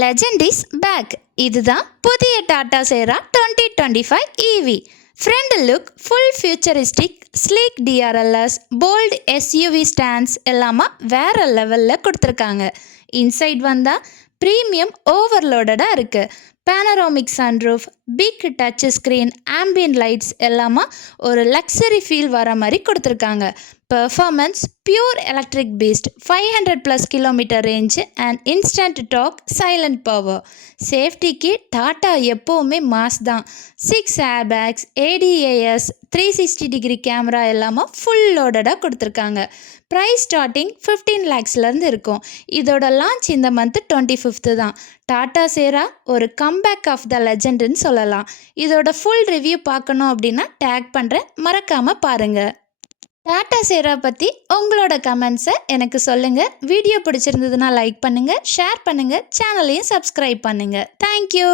Legend is back. இதுதான் புதிய Tata Sierra 2025 EV. Front look full futuristic, sleek DRLs, bold SUV stands எல்லாமா வேற லெவலில் கொடுத்துருக்காங்க. இன்சைட் வந்தால் ப்ரீமியம் ஓவர்லோடடாக இருக்குது. Panoramic sunroof, big touch screen, ambient lights எல்லாமா ஒரு லக்ஸரி ஃபீல் வர மாதிரி கொடுத்துருக்காங்க. Performance pure electric beast, 500+ kilometre range and instant torque, silent power. சேஃப்டிக்கு டாட்டா எப்போவுமே மாஸ் தான். 6 ஏர்பேக்ஸ், ADAS, 360 டிகிரி கேமரா எல்லாமே ஃபுல் லோடடாக கொடுத்துருக்காங்க. ப்ரைஸ் ஸ்டார்டிங் 15 lakhsலேருந்து இருக்கும். இதோட லான்ச் இந்த மந்த் 25th தான். டாடா சேரா ஒரு கம்பேக் ஆஃப் த லெஜெண்டுன்னு சொல்லலாம். இதோட ஃபுல் ரிவ்யூ பார்க்கணும் அப்படின்னா டேக் பண்ணுறேன், மறக்காமல் பாருங்கள். டாடா சேரா பற்றி உங்களோட கமெண்ட்ஸை எனக்கு சொல்லுங்கள். வீடியோ பிடிச்சிருந்ததுன்னா லைக் பண்ணுங்கள், ஷேர் பண்ணுங்கள், சேனலையும் சப்ஸ்கிரைப் பண்ணுங்கள். தேங்க்யூ.